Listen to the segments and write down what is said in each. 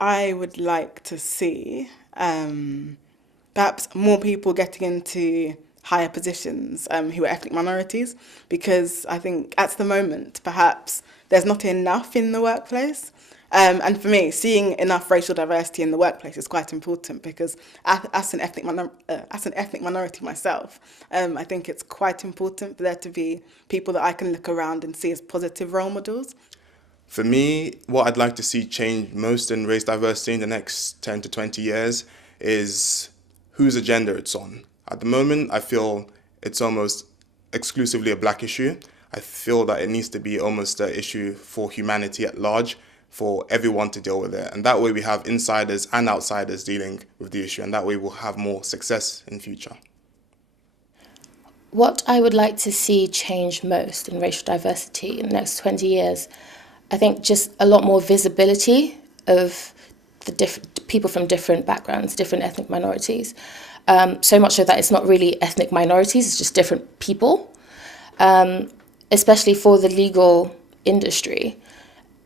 I would like to see perhaps more people getting into higher positions who are ethnic minorities, because I think at the moment perhaps there's not enough in the workplace. And for me, seeing enough racial diversity in the workplace is quite important because as an ethnic minority myself, I think it's quite important for there to be people that I can look around and see as positive role models. For me, what I'd like to see change most in race diversity in the next 10 to 20 years is whose agenda it's on. At the moment, I feel it's almost exclusively a black issue. I feel that it needs to be almost an issue for humanity at large, for everyone to deal with it. And that way we have insiders and outsiders dealing with the issue, and that way we'll have more success in future. What I would like to see change most in racial diversity in the next 20 years, I think just a lot more visibility of the people from different backgrounds, different ethnic minorities. So much so that it's not really ethnic minorities, it's just different people, especially for the legal industry.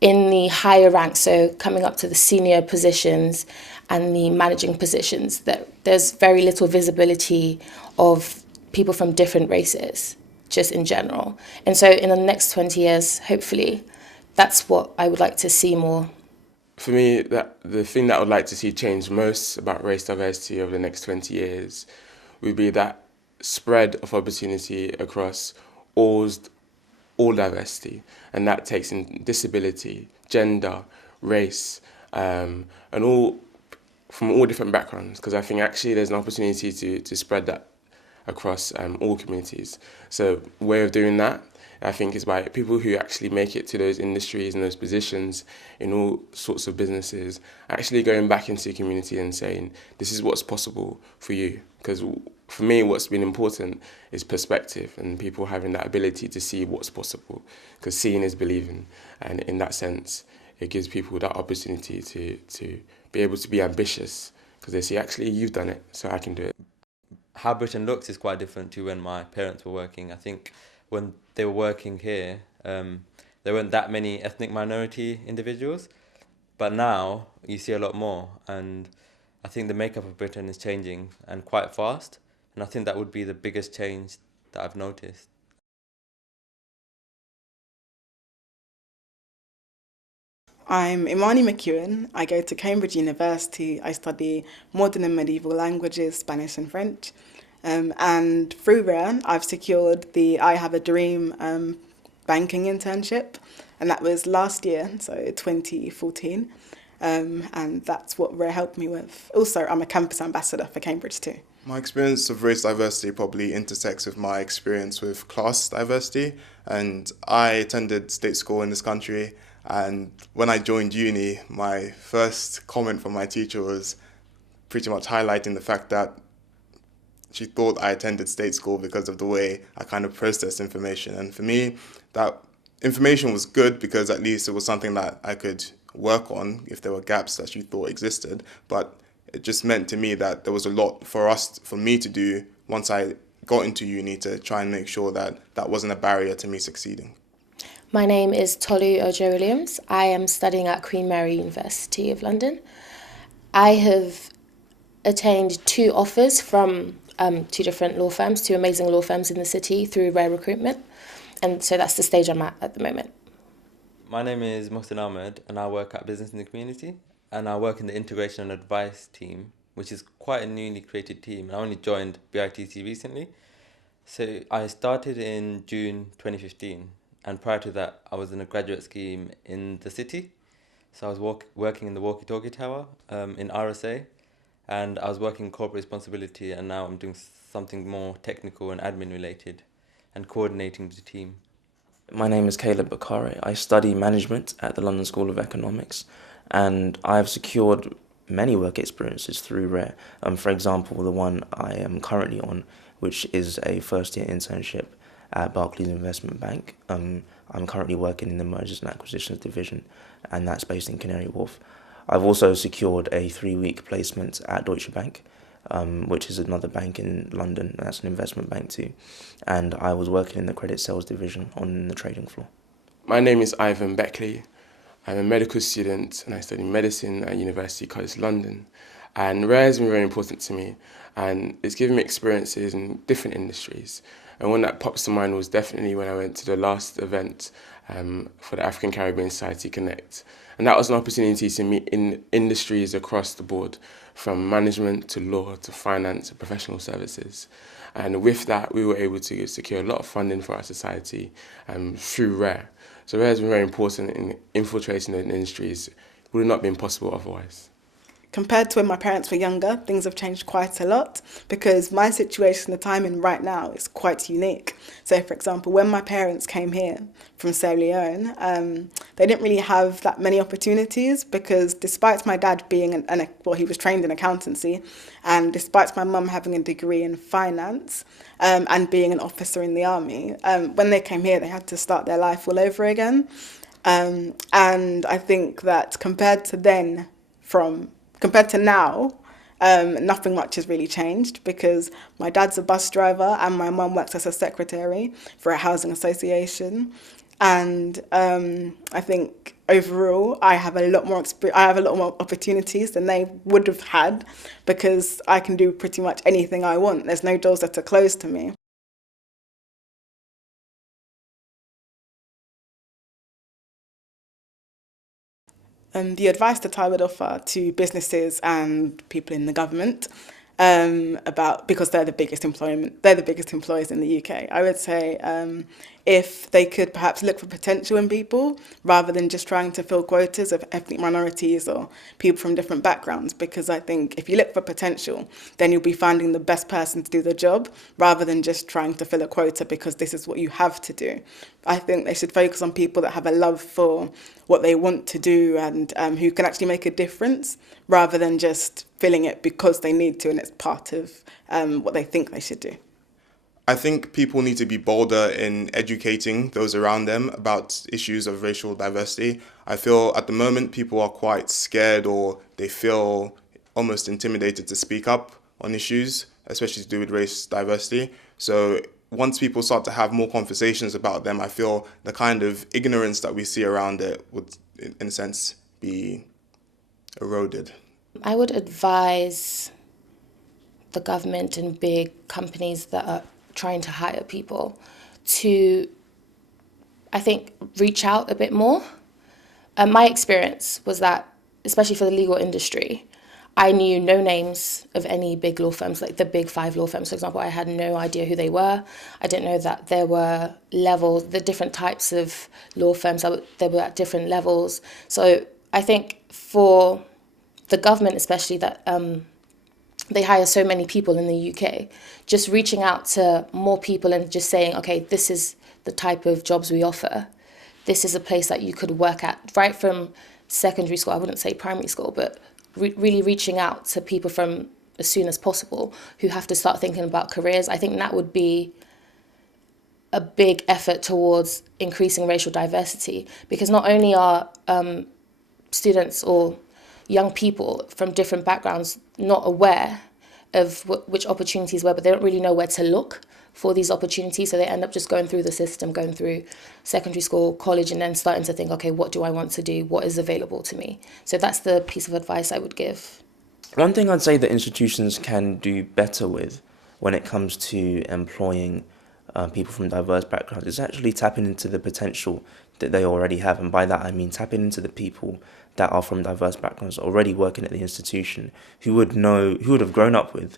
In the higher ranks, so coming up to the senior positions and the managing positions, that there's very little visibility of people from different races, just in general. And so in the next 20 years, hopefully, that's what I would like to see more. For me, the thing that I would like to see change most about race diversity over the next 20 years would be that spread of opportunity across all diversity, and that takes in disability, gender, race, and all from all different backgrounds, because I think actually there's an opportunity to spread that across all communities. So a way of doing that, I think, is by people who actually make it to those industries and those positions in all sorts of businesses, actually going back into the community and saying, this is what's possible for you. Because for me, what's been important is perspective and people having that ability to see what's possible. Because seeing is believing. And in that sense, it gives people that opportunity to be able to be ambitious. Because they see, actually, you've done it, so I can do it. How Britain looks is quite different to when my parents were working. I think when they were working here, there weren't that many ethnic minority individuals, but now you see a lot more, and I think the makeup of Britain is changing and quite fast, and I think that would be the biggest change that I've noticed. I'm Imani McEwen. I go to Cambridge University. I study modern and medieval languages, Spanish and French. And through RARE, I've secured the I Have a Dream banking internship. And that was last year, so 2014. And that's what RARE helped me with. Also, I'm a campus ambassador for Cambridge too. My experience of race diversity probably intersects with my experience with class diversity. And I attended state school in this country. And when I joined uni, my first comment from my teacher was pretty much highlighting the fact that she thought I attended state school because of the way I kind of processed information. And for me, that information was good because at least it was something that I could work on if there were gaps that she thought existed. But it just meant to me that there was a lot for me to do once I got into uni to try and make sure that that wasn't a barrier to me succeeding. My name is Tolu Ojo-Williams. I am studying at Queen Mary University of London. I have attained 2 offers from 2 different law firms, 2 amazing law firms in the city through Rare Recruitment. And so that's the stage I'm at the moment. My name is Mohsin Ahmed, and I work at Business in the Community, and I work in the Integration and Advice team, which is quite a newly created team. I only joined BITC recently. So I started in June 2015, and prior to that, I was in a graduate scheme in the city. So I was working in the walkie-talkie tower in RSA, and I was working corporate responsibility, and now I'm doing something more technical and admin related and coordinating the team. My name is Caleb Bakare. I study management at the London School of Economics, and I've secured many work experiences through RARE. For example, the one I am currently on, which is a first-year internship at Barclays Investment Bank. I'm currently working in the Mergers and Acquisitions division, and that's based in Canary Wharf. I've also secured a 3-week placement at Deutsche Bank, which is another bank in London. That's an investment bank too. And I was working in the credit sales division on the trading floor. My name is Ivan Beckley. I'm a medical student and I study medicine at University College London. And rare has been very important to me, and it's given me experiences in different industries. And one that pops to mind was definitely when I went to the last event for the African Caribbean Society Connect. And that was an opportunity to meet in industries across the board, from management to law to finance to professional services. And with that, we were able to secure a lot of funding for our society through RARE. So RARE has been very important in infiltrating the industries. It would have not been possible otherwise. Compared to when my parents were younger, things have changed quite a lot because my situation, the time in right now, is quite unique. So, for example, when my parents came here from Sierra Leone, they didn't really have that many opportunities because despite my dad being he was trained in accountancy, and despite my mum having a degree in finance and being an officer in the army, when they came here, they had to start their life all over again. And I think that compared to now, nothing much has really changed because my dad's a bus driver and my mum works as a secretary for a housing association. And I think overall, I have a lot more opportunities than they would have had because I can do pretty much anything I want. There's no doors that are closed to me. The advice that I would offer to businesses and people in the government because they're the biggest employers in the UK. I would say if they could perhaps look for potential in people rather than just trying to fill quotas of ethnic minorities or people from different backgrounds, because I think if you look for potential, then you'll be finding the best person to do the job rather than just trying to fill a quota because this is what you have to do. I think they should focus on people that have a love for what they want to do and who can actually make a difference rather than just filling it because they need to and it's part of what they think they should do. I think people need to be bolder in educating those around them about issues of racial diversity. I feel at the moment people are quite scared or they feel almost intimidated to speak up on issues, especially to do with race diversity. So once people start to have more conversations about them, I feel the kind of ignorance that we see around it would, in a sense, be eroded. I would advise the government and big companies that are trying to hire people to, I think, reach out a bit more. My experience was that, especially for the legal industry, I knew no names of any big law firms, like the big 5 law firms, for example. I had no idea who they were. I didn't know that there were levels, the different types of law firms, they were at different levels. So I think for the government especially, that they hire so many people in the UK, just reaching out to more people and just saying, okay, this is the type of jobs we offer. This is a place that you could work at right from secondary school. I wouldn't say primary school, but really reaching out to people from as soon as possible who have to start thinking about careers. I think that would be a big effort towards increasing racial diversity, because not only are students or young people from different backgrounds not aware of which opportunities were, but they don't really know where to look for these opportunities. So they end up just going through the system, going through secondary school, college, and then starting to think, okay, what do I want to do? What is available to me? So that's the piece of advice I would give. One thing I'd say that institutions can do better with when it comes to employing people from diverse backgrounds is actually tapping into the potential that they already have. And by that, I mean tapping into the people that are from diverse backgrounds already working at the institution who would have grown up with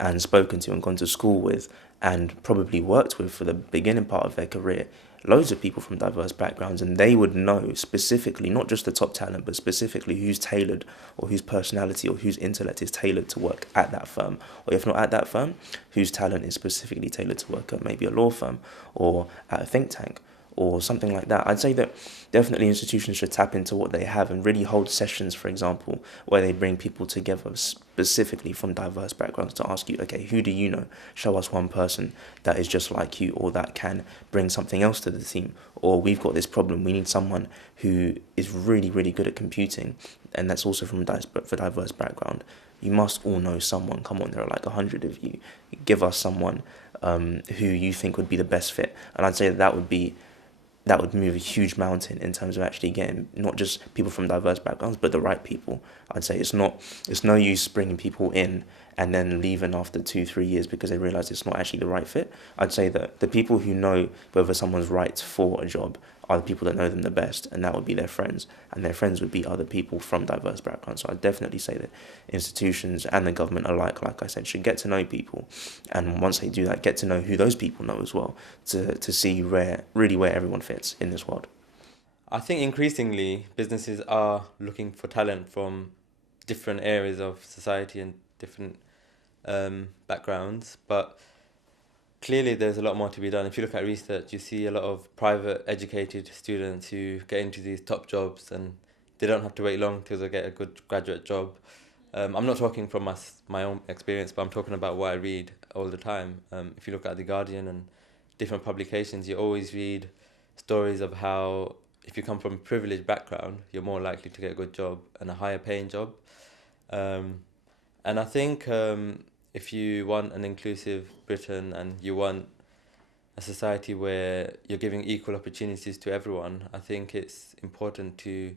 and spoken to and gone to school with and probably worked with for the beginning part of their career loads of people from diverse backgrounds, and they would know specifically, not just the top talent, but specifically who's tailored or whose personality or whose intellect is tailored to work at that firm, or if not at that firm, whose talent is specifically tailored to work at maybe a law firm or at a think tank or something like that. I'd say that definitely institutions should tap into what they have and really hold sessions, for example, where they bring people together specifically from diverse backgrounds to ask you, okay, who do you know? Show us one person that is just like you or that can bring something else to the team. Or we've got this problem, we need someone who is really, really good at computing and that's also from a diverse background. You must all know someone. Come on, there are like 100 of you. Give us someone who you think would be the best fit. And I'd say that would be that would move a huge mountain in terms of actually getting not just people from diverse backgrounds, but the right people. I'd say it's no use bringing people in and then leaving after 2-3 years because they realize it's not actually the right fit. I'd say that the people who know whether someone's right for a job are the people that know them the best, and that would be their friends, and their friends would be other people from diverse backgrounds. So I'd definitely say that institutions and the government alike, like I said, should get to know people, and once they do that, get to know who those people know as well, to see really where everyone fits in this world. I think increasingly businesses are looking for talent from different areas of society and different backgrounds, but clearly there's a lot more to be done. If you look at research, you see a lot of private educated students who get into these top jobs and they don't have to wait long till they get a good graduate job. I'm not talking from my own experience, but I'm talking about what I read all the time. If you look at The Guardian and different publications, you always read stories of how if you come from a privileged background, you're more likely to get a good job and a higher paying job. And I think if you want an inclusive Britain and you want a society where you're giving equal opportunities to everyone, I think it's important to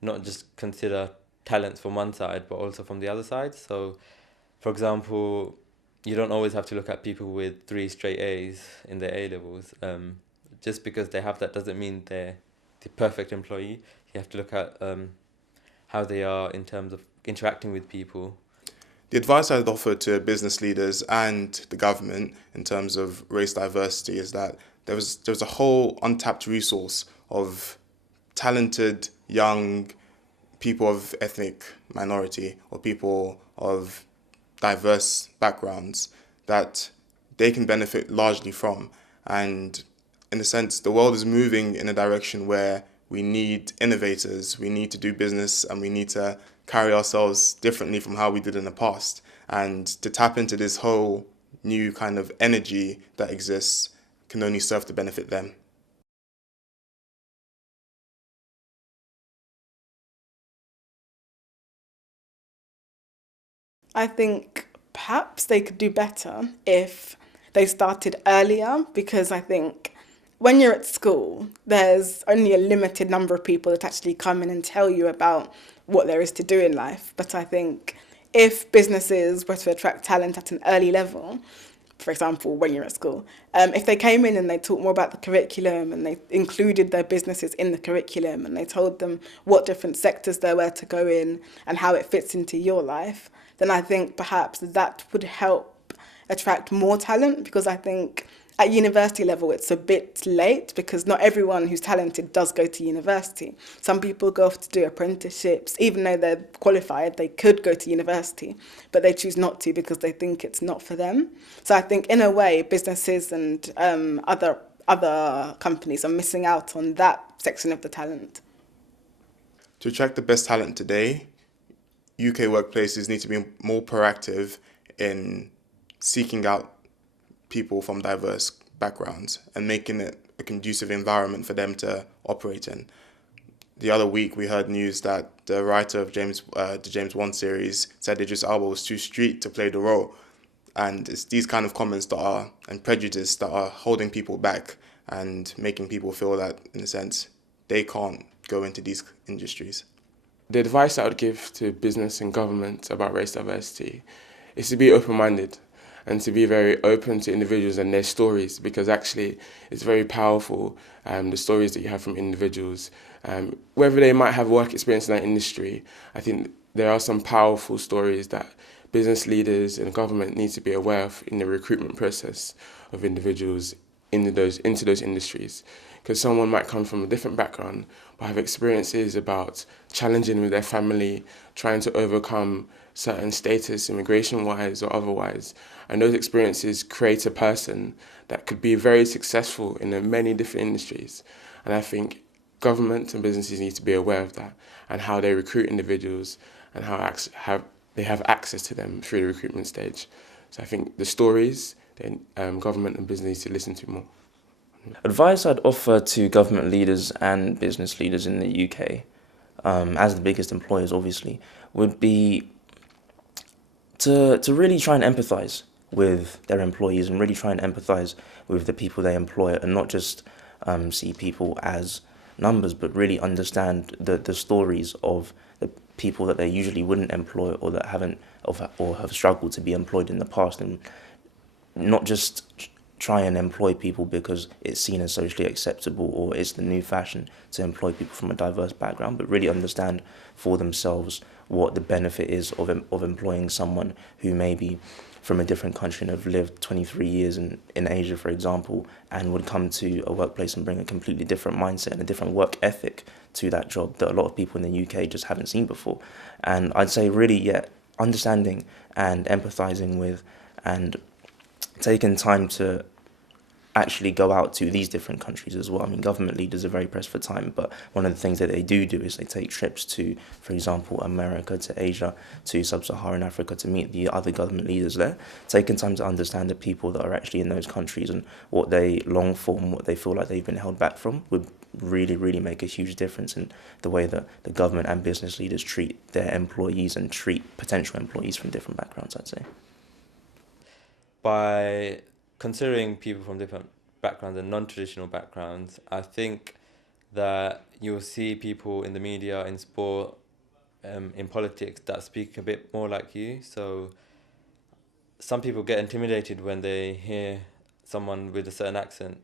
not just consider talents from one side, but also from the other side. So, for example, you don't always have to look at people with 3 straight A's in their A-levels. Just because they have that doesn't mean they're the perfect employee. You have to look at how they are in terms of interacting with people. The advice I'd offer to business leaders and the government in terms of race diversity is that there was a whole untapped resource of talented young people of ethnic minority or people of diverse backgrounds that they can benefit largely from. And in a sense, the world is moving in a direction where we need innovators, we need to do business, and we need to carry ourselves differently from how we did in the past. And to tap into this whole new kind of energy that exists can only serve to benefit them. I think perhaps they could do better if they started earlier, because I think when you're at school, there's only a limited number of people that actually come in and tell you about what there is to do in life. But I think if businesses were to attract talent at an early level, for example, when you're at school, if they came in and they talked more about the curriculum and they included their businesses in the curriculum and they told them what different sectors there were to go in and how it fits into your life, then I think perhaps that would help attract more talent, because I think at university level it's a bit late, because not everyone who's talented does go to university. Some people go off to do apprenticeships. Even though they're qualified, they could go to university, but they choose not to because they think it's not for them. So I think in a way businesses and other companies are missing out on that section of the talent. To attract the best talent today, UK workplaces need to be more proactive in seeking out people from diverse backgrounds and making it a conducive environment for them to operate in. The other week we heard news that the writer of the James Bond series said Idris Elba was too street to play the role. And it's these kind of comments and prejudice that are holding people back and making people feel that, in a sense, they can't go into these industries. The advice I would give to business and government about race diversity is to be open-minded and to be very open to individuals and their stories, because actually it's very powerful, the stories that you have from individuals. Whether they might have work experience in that industry, I think there are some powerful stories that business leaders and government need to be aware of in the recruitment process of individuals into those industries. Because someone might come from a different background but have experiences about challenging with their family, trying to overcome certain status, immigration-wise or otherwise. And those experiences create a person that could be very successful in many different industries. And I think government and businesses need to be aware of that and how they recruit individuals and how they have access to them through the recruitment stage. So I think the stories that government and business need to listen to more. Advice I'd offer to government leaders and business leaders in the UK, as the biggest employers obviously, would be to really try and empathise with their employees and really try and empathise with the people they employ, and not just see people as numbers, but really understand the stories of the people that they usually wouldn't employ, or that haven't or have struggled to be employed in the past, and not just try and employ people because it's seen as socially acceptable or it's the new fashion to employ people from a diverse background, but really understand for themselves what the benefit is of employing someone who may be from a different country and have lived 23 years in Asia, for example, and would come to a workplace and bring a completely different mindset and a different work ethic to that job that a lot of people in the UK just haven't seen before. And I'd say really, yeah, understanding and empathizing with and taking time to actually go out to these different countries as well. I mean, government leaders are very pressed for time, but one of the things that they do is they take trips to, for example, America, to Asia, to Sub-Saharan Africa, to meet the other government leaders there, taking time to understand the people that are actually in those countries and what they long for and what they feel like they've been held back from would really, really make a huge difference in the way that the government and business leaders treat their employees and treat potential employees from different backgrounds, I'd say. By considering people from different backgrounds and non-traditional backgrounds, I think that you'll see people in the media, in sport, in politics that speak a bit more like you. So some people get intimidated when they hear someone with a certain accent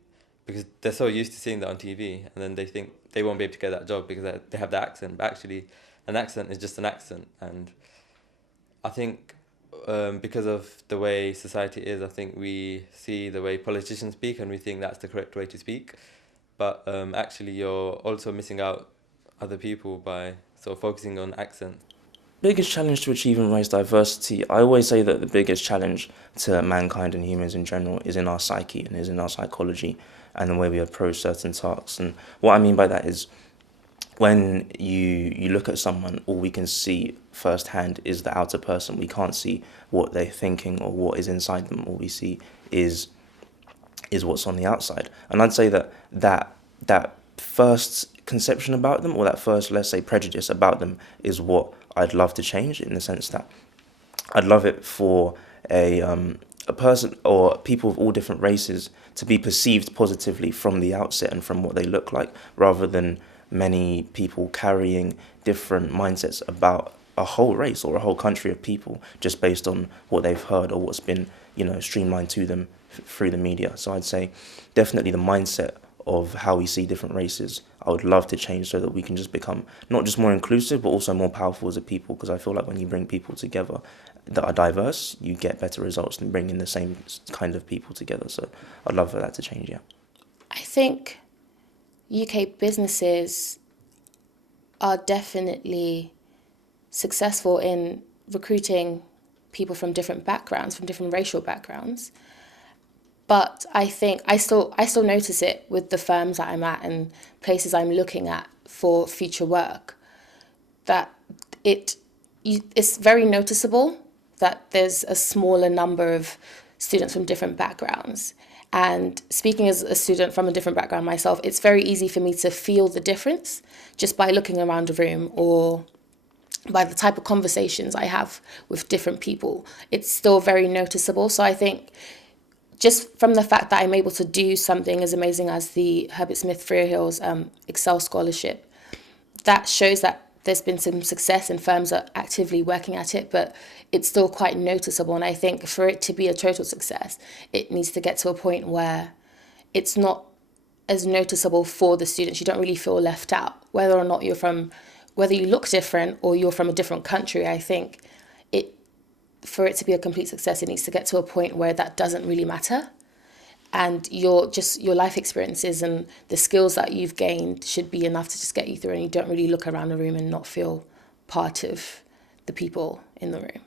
because they're so used to seeing that on TV, and then they think they won't be able to get that job because they have that accent. But actually, an accent is just an accent. And I think because of the way society is, I think we see the way politicians speak and we think that's the correct way to speak. But actually, you're also missing out other people by sort of focusing on accent. Biggest challenge to achieving race diversity, I always say that the biggest challenge to mankind and humans in general is in our psyche and is in our psychology and the way we approach certain tasks. And what I mean by that is when you look at someone, all we can see firsthand is the outer person. We can't see what they're thinking or what is inside them. All we see is what's on the outside. And I'd say that first conception about them, or that first, let's say, prejudice about them, is what I'd love to change, in the sense that I'd love it for a person or people of all different races to be perceived positively from the outset and from what they look like, rather than many people carrying different mindsets about a whole race or a whole country of people just based on what they've heard or what's been, streamlined to them through the media. So I'd say definitely the mindset of how we see different races, I would love to change so that we can just become not just more inclusive, but also more powerful as a people, because I feel like when you bring people together that are diverse, you get better results than bringing the same kind of people together. So I'd love for that to change, yeah. I think UK businesses are definitely successful in recruiting people from different backgrounds, from different racial backgrounds. But I think I still notice it with the firms that I'm at and places I'm looking at for future work, that it's very noticeable that there's a smaller number of students from different backgrounds. And speaking as a student from a different background myself, it's very easy for me to feel the difference just by looking around a room or by the type of conversations I have with different people. It's still very noticeable. So I think just from the fact that I'm able to do something as amazing as the Herbert Smith Freehills Excel Scholarship, that shows that there's been some success and firms are actively working at it, but it's still quite noticeable. And I think for it to be a total success, it needs to get to a point where it's not as noticeable for the students. You don't really feel left out, whether or not whether you look different or you're from a different country. I think for it to be a complete success, it needs to get to a point where that doesn't really matter. And your life experiences and the skills that you've gained should be enough to just get you through, and you don't really look around the room and not feel part of the people in the room.